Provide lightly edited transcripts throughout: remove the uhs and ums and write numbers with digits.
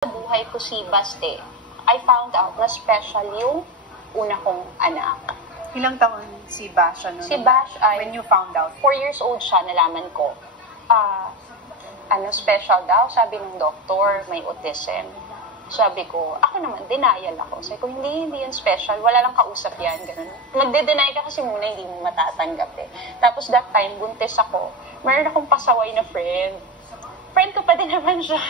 buhay ko si Baste, I found out na special yung una kong anak. Ilang taon si Bash? Si Bash ay, when you found out? 4 years old siya, nalaman ko. Special daw, sabi ng doktor, may autism. Sabi ko, ako naman, denial ako. Sabi ko, hindi yan special. Wala lang kausap yan, ganun. Magde-deny ka kasi muna, hindi mo matatanggap eh. Tapos that time, buntis ako. Meron akong pasaway na friend. Friend ko pa din naman siya.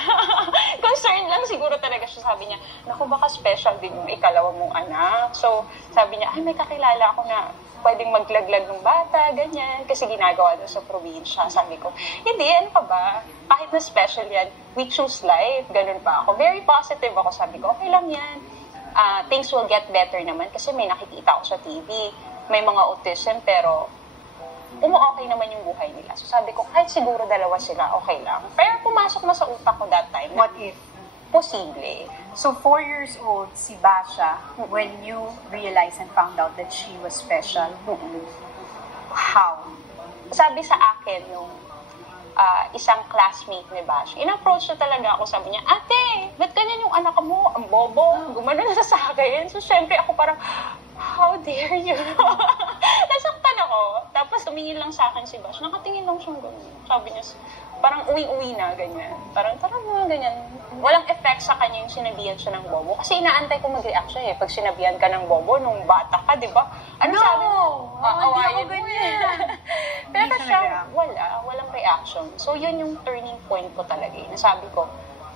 Concerned lang siguro talaga siya. Sabi niya, naku, baka special din yung ikalawa mong anak. So, sabi niya, ay, may kakilala ako na pwedeng maglaglag ng bata, ganyan. Kasi ginagawa doon sa probinsya. Sabi ko, hindi, ano ka ba? Kahit na special yan, we choose life. Ganun pa ako. Very positive ako. Sabi ko, okay lang yan. Things will get better naman. Kasi may nakikita ako sa TV. May mga autism, pero umu-okay naman yung buhay nila. So sabi ko, kahit siguro dalawa sila, okay lang. Pero pumasok na sa utak ko that time. What if? Posible. So 4 years old si Basha when you realized and found out that she was special. How? Sabi sa akin nung isang classmate ni Bash, in-approach na talaga ako, sabi niya, ate, ba't ganyan yung anak mo? Ang bobo, gumano na sa akin. So syempre ako parang, how dare you? Nasaktan ako. Tapos tumingin lang sa akin si Bash. Nakatingin lang siyang ganyan. Sabi niya, parang uwi-uwi na, ganyan. Parang, tara mo, ganyan. Walang effect sa kanya yung sinabihan siya ng bobo. Kasi inaantay ko mag-react siya eh. Pag sinabihan ka ng bobo, nung bata ka, di ba? Ano no! sabi mo? Hindi ako ganyan. Pero siya, walang reaction. So yun yung turning point ko talaga eh. Nasabi ko,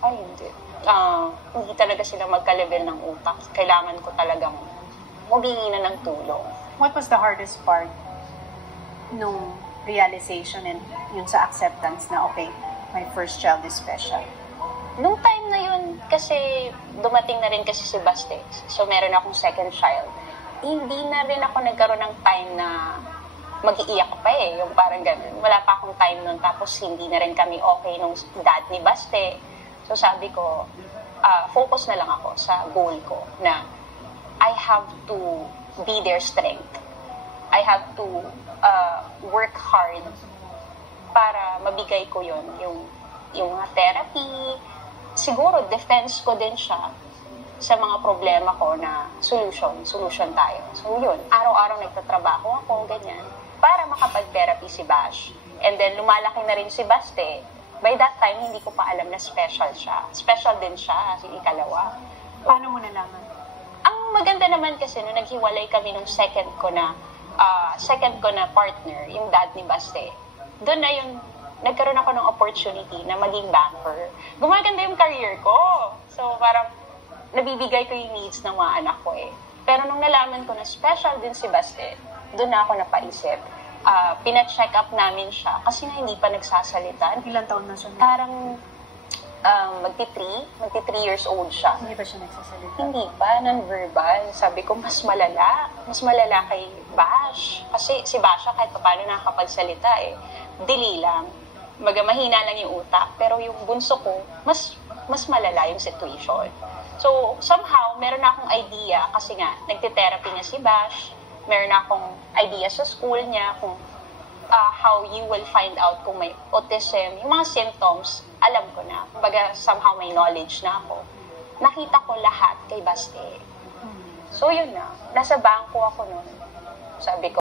ay hindi. Hindi talaga sila magka-level ng utak. Kailangan ko talagang humingi na ng tulong. What was the hardest part nung realization and yung sa acceptance na, okay, my first child is special? Nung time na yun, kasi dumating na rin kasi si Baste. So meron akong second child. Hindi na rin ako nagkaroon ng time na mag-iiyak pa eh. Yung parang ganun. Wala pa akong time nun. Tapos hindi na rin kami okay nung dad ni Baste. So sabi ko, focus na lang ako sa goal ko na I have to be their strength. I have to work hard para mabigay ko yun. Yung mga therapy, siguro defense ko din siya sa mga problema ko na solution tayo. So yun, araw-araw nagtatrabaho ako, ganyan, para makapag-therapy si Bash. And then lumalaki na rin si Baste. By that time, hindi ko pa alam na special siya. Special din siya, si ikalawa. Paano mo nalaman? Ang maganda naman kasi nung naghiwalay kami nung second ko na partner, yung dad ni Baste, doon na yung nagkaroon ako ng opportunity na maging banker. Gumaganda yung career ko. So parang nabibigay ko yung needs ng mga anak ko eh. Pero nung nalaman ko na special din si Baste, doon na ako napaisip. Pina-check up namin siya kasi nga hindi pa nagsasalita. Ilang taon na siya? Parang magti 3 years old siya. Hindi ba siya nagsasalita? Hindi pa, non-verbal. Sabi ko, mas malala kay Bash. Kasi si Bash, kahit paano nakakapagsalita eh, dili lang. Mahina lang yung utak. Pero yung bunso ko, mas malala yung situation. So, somehow, meron na akong idea kasi nga, nagte-therapy niya si Bash. Meron na akong idea sa school niya kung how you will find out kung may autism. Yung mga symptoms, alam ko na. Kumbaga, somehow may knowledge na ako. Nakita ko lahat kay Baste. So, yun na. Nasa bangko ako noon. Sabi ko,